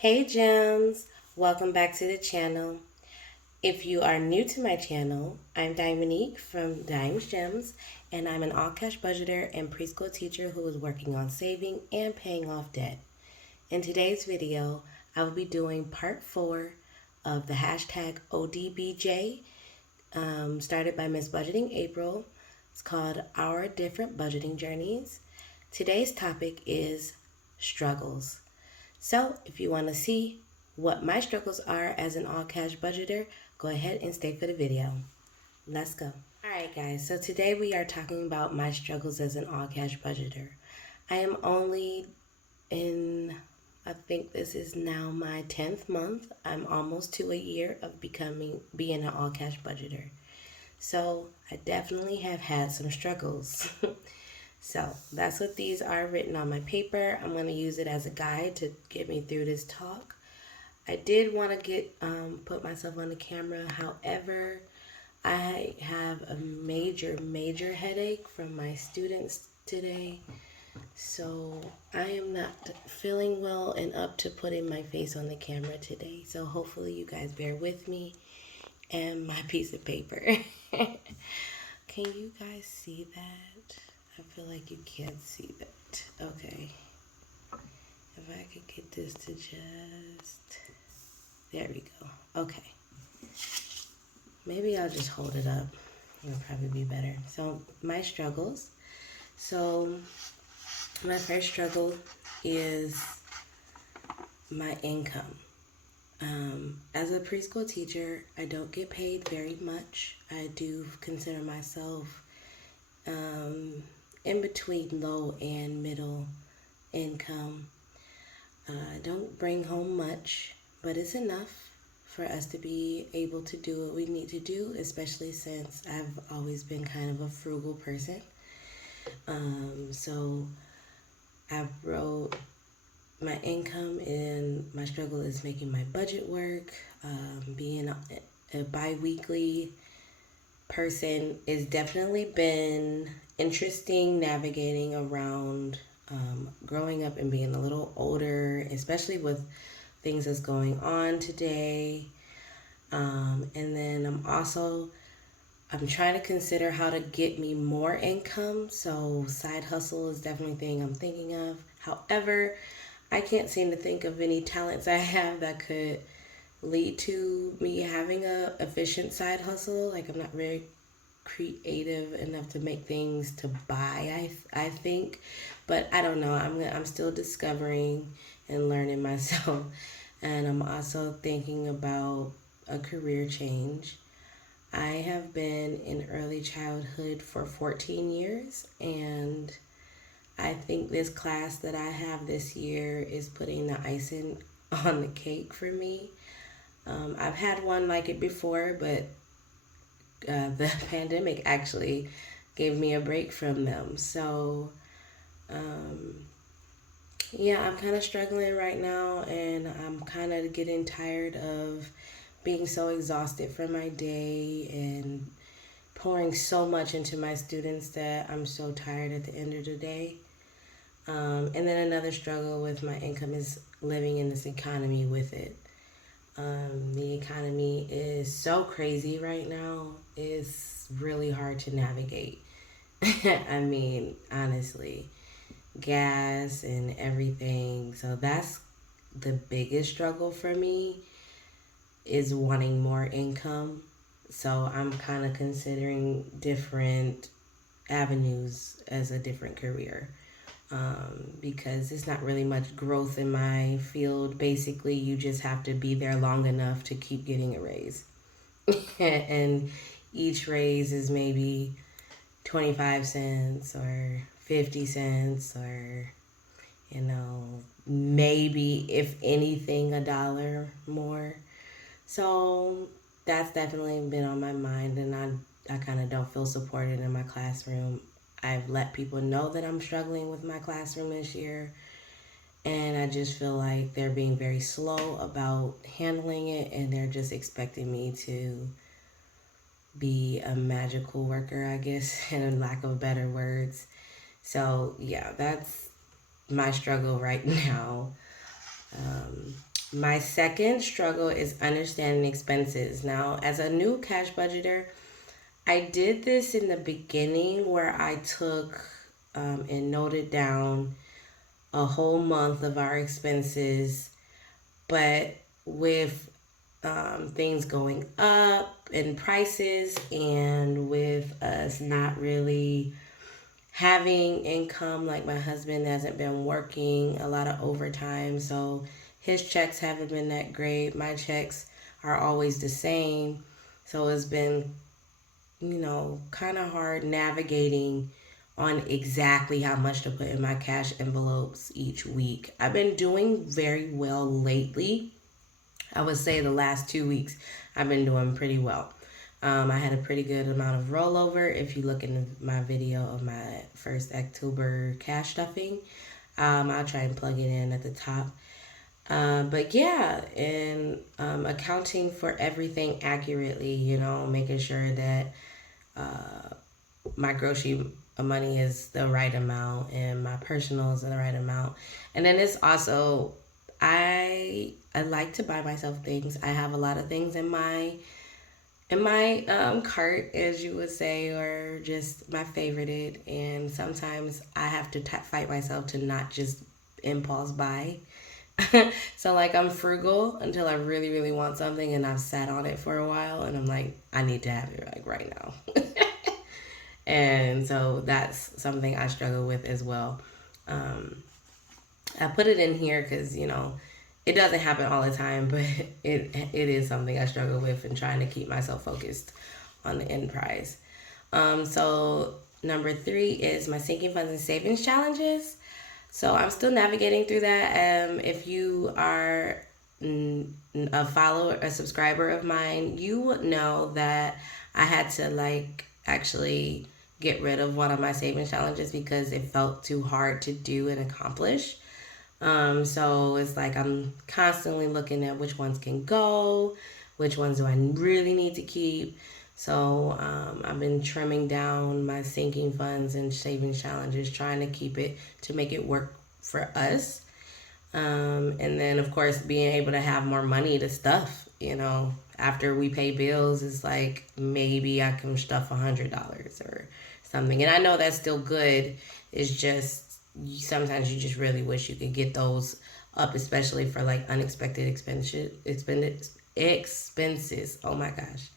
Hey gems, welcome back to the channel. If you are new to my channel, I'm Dominique from Dimes Gems, and I'm an all-cash budgeter and preschool teacher who is working on saving and paying off debt. In today's video, I will be doing part 4 of the hashtag ODBJ, started by Miss Budgeting April. It's called Our Different Budgeting Journeys. Today's topic is struggles. So if you want to see what my struggles are as an all-cash budgeter, go ahead and stay for the video. Let's go. Alright guys, so today we are talking about my struggles as an all-cash budgeter. I am only I think this is now my 10th month. I'm almost to a year of being an all-cash budgeter. So I definitely have had some struggles. So that's what these are written on my paper. I'm going to use it as a guide to get me through this talk. I did want to put myself on the camera. However, I have a major headache from my students today. So I am not feeling well and up to putting my face on the camera today. So hopefully you guys bear with me and my piece of paper. Can you guys see that? I feel like you can't see that. Okay. If I could get this to just... There we go. Okay. Maybe I'll just hold it up. It'll probably be better. So, my struggles. So, my first struggle is my income. As a preschool teacher, I don't get paid very much. I do consider myself in between low and middle income. I don't bring home much, but it's enough for us to be able to do what we need to do, especially since I've always been kind of a frugal person. So I wrote my income, and my struggle is making my budget work. Being a bi-weekly person has definitely been interesting, navigating around growing up and being a little older, especially with things that's going on today. And then I'm trying to consider how to get me more income. So side hustle is definitely a thing I'm thinking of. However, I can't seem to think of any talents I have that could lead to me having a efficient side hustle. Like, I'm not very creative enough to make things to buy, I think, but I don't know. I'm still discovering and learning myself. And I'm also thinking about a career change. I have been in early childhood for 14 years, and I think this class that I have this year is putting the icing on the cake for me. I've had one like it before, but the pandemic actually gave me a break from them. So, yeah, I'm kind of struggling right now, and I'm kind of getting tired of being so exhausted from my day and pouring so much into my students that I'm so tired at the end of the day. And then another struggle with my income is living in this economy with it. The economy is so crazy right now. It's really hard to navigate. I mean, honestly, gas and everything. So that's the biggest struggle for me, is wanting more income. So I'm kind of considering different avenues as a different career. Because it's not really much growth in my field. Basically, you just have to be there long enough to keep getting a raise. And each raise is maybe 25 cents or 50 cents or, maybe, if anything, $1 more. So that's definitely been on my mind, and I kind of don't feel supported in my classroom. I've let people know that I'm struggling with my classroom this year, and I just feel like they're being very slow about handling it, and they're just expecting me to be a magical worker, I guess, in lack of better words. So yeah, that's my struggle right now. My second struggle is understanding expenses. Now, as a new cash budgeter, I did this in the beginning where I took and noted down a whole month of our expenses, but with things going up in prices and with us not really having income, like my husband hasn't been working a lot of overtime, so his checks haven't been that great. My checks are always the same, so it's been, kind of hard navigating on exactly how much to put in my cash envelopes each week. I've been doing very well lately. I would say the last 2 weeks I've been doing pretty well. I had a pretty good amount of rollover. If you look in my video of my first October cash stuffing, I'll try and plug it in at the top. But yeah, and accounting for everything accurately, making sure that my grocery money is the right amount and my personal is the right amount. And then it's also, I like to buy myself things. I have a lot of things in my cart, as you would say, or just my favorited. And sometimes I have to fight myself to not just impulse buy. So like I'm frugal until I really, really want something and I've sat on it for a while and I'm like, I need to have it like right now. And so that's something I struggle with as well. I put it in here because, it doesn't happen all the time, but it is something I struggle with and trying to keep myself focused on the end prize. So number 3 is my sinking funds and savings challenges. So I'm still navigating through that. If you are a follower, a subscriber of mine, you would know that I had to actually get rid of one of my savings challenges because it felt too hard to do and accomplish. So it's like I'm constantly looking at which ones can go, which ones do I really need to keep. So I've been trimming down my sinking funds and savings challenges, trying to keep it to make it work for us. And then, of course, being able to have more money to stuff, after we pay bills, it's like maybe I can stuff $100 or something. And I know that's still good. It's just sometimes you just really wish you could get those up, especially for like unexpected expenses. Oh my gosh.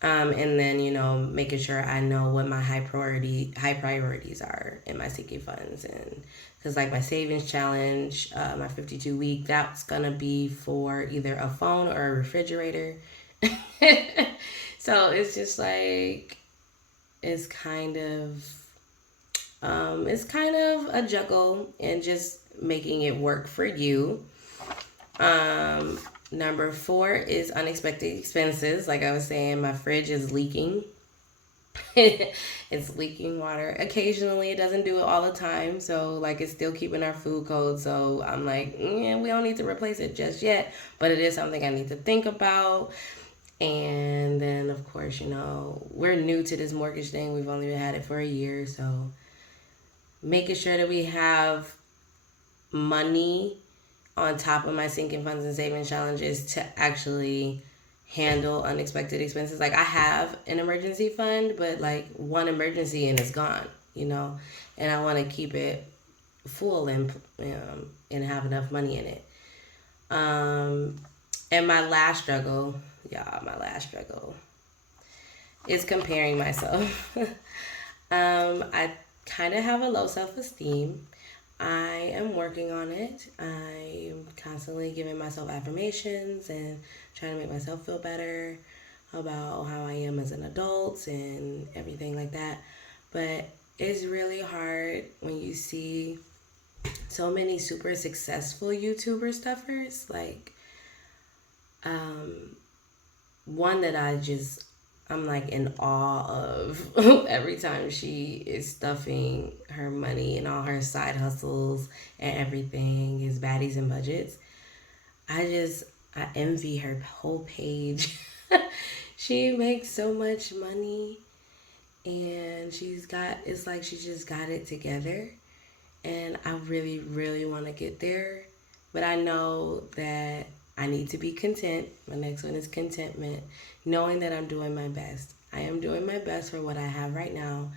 And then, making sure I know what my high priorities are in my sinking funds. And because like my savings challenge, my 52-week, that's going to be for either a phone or a refrigerator. So it's just like, it's kind of a juggle and just making it work for you. Number 4 is unexpected expenses. Like I was saying, my fridge is leaking. It's leaking water. Occasionally, it doesn't do it all the time. So, like, it's still keeping our food cold. So, I'm like, we don't need to replace it just yet. But it is something I need to think about. And then, of course, we're new to this mortgage thing. We've only had it for a year. So, making sure that we have money on top of my sinking funds and savings challenges to actually handle unexpected expenses. Like I have an emergency fund, but like one emergency and it's gone, and I want to keep it full and have enough money in it. And my last struggle is comparing myself. I kind of have a low self-esteem. I am working on it. I am constantly giving myself affirmations and trying to make myself feel better about how I am as an adult and everything like that. But it's really hard when you see so many super successful YouTuber stuffers. Like, one that I'm like in awe of every time she is stuffing her money and all her side hustles and everything is baddies and budgets. I envy her whole page. She makes so much money and it's like she just got it together. And I really, really want to get there. but I know that I need to be content. My next one is contentment, knowing that I'm doing my best. I am doing my best for what I have right now,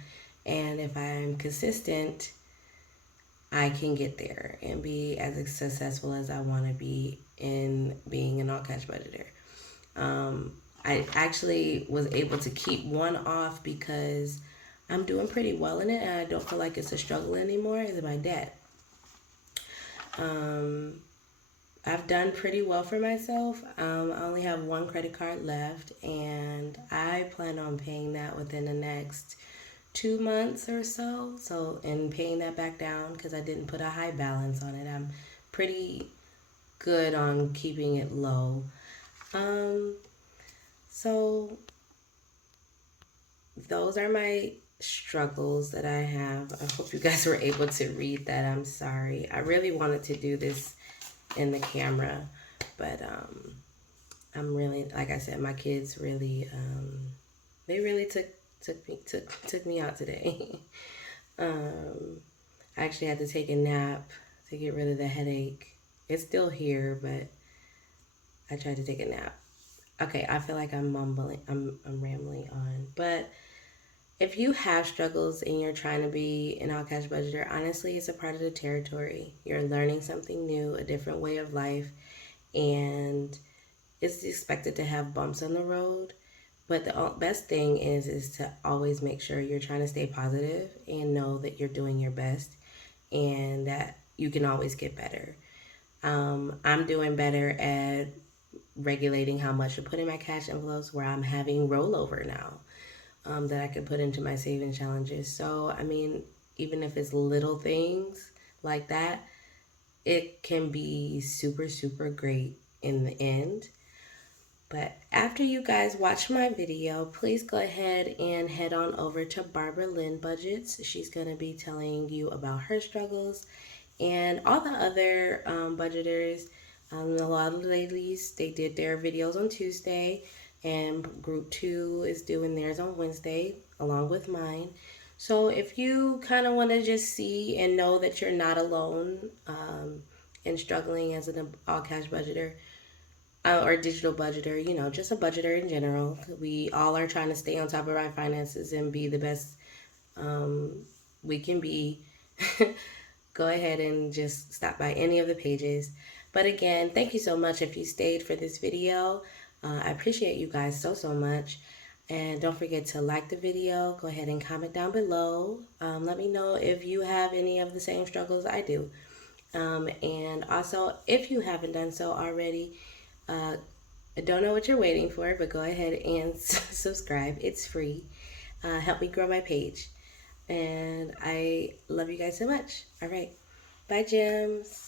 and if I am consistent, I can get there and be as successful as I want to be in being an all cash budgeter. I actually was able to keep one off because I'm doing pretty well in it and I don't feel like it's a struggle anymore. Is my debt. Um, I've done pretty well for myself. I only have one credit card left and I plan on paying that within the next 2 months or so. And paying that back down because I didn't put a high balance on it. I'm pretty good on keeping it low. Um, so those are my struggles that I have. I hope you guys were able to read that. I'm sorry. I really wanted to do this in the camera, but I'm really, like I said, my kids really they really took me out today. I actually had to take a nap to get rid of the headache. It's still here, but I tried to take a nap. Okay, I feel like I'm mumbling. I'm rambling on. But if you have struggles and you're trying to be an all cash budgeter, honestly, it's a part of the territory. You're learning something new, a different way of life, and it's expected to have bumps on the road. But the best thing is to always make sure you're trying to stay positive and know that you're doing your best and that you can always get better. I'm doing better at regulating how much to put in my cash envelopes where I'm having rollover now that I can put into my saving challenges. So, I mean, even if it's little things like that, it can be super, super great in the end. But after you guys watch my video, please go ahead and head on over to Barbara Lynn Budgets. She's going to be telling you about her struggles and all the other budgeters. A lot of the ladies, they did their videos on Tuesday, and group 2 is doing theirs on Wednesday along with mine. So if you kind of want to just see and know that you're not alone in struggling as an all cash budgeter, or digital budgeter, you know, just a budgeter in general. We all are trying to stay on top of our finances and be the best we can be. Go ahead and just stop by any of the pages. But again, thank you so much if you stayed for this video. I appreciate you guys so much. And don't forget to like the video. Go ahead and comment down below. Let me know if you have any of the same struggles I do. And also, if you haven't done so already, I don't know what you're waiting for, but go ahead and subscribe. It's free. Help me grow my page. And I love you guys so much. All right. Bye, gems.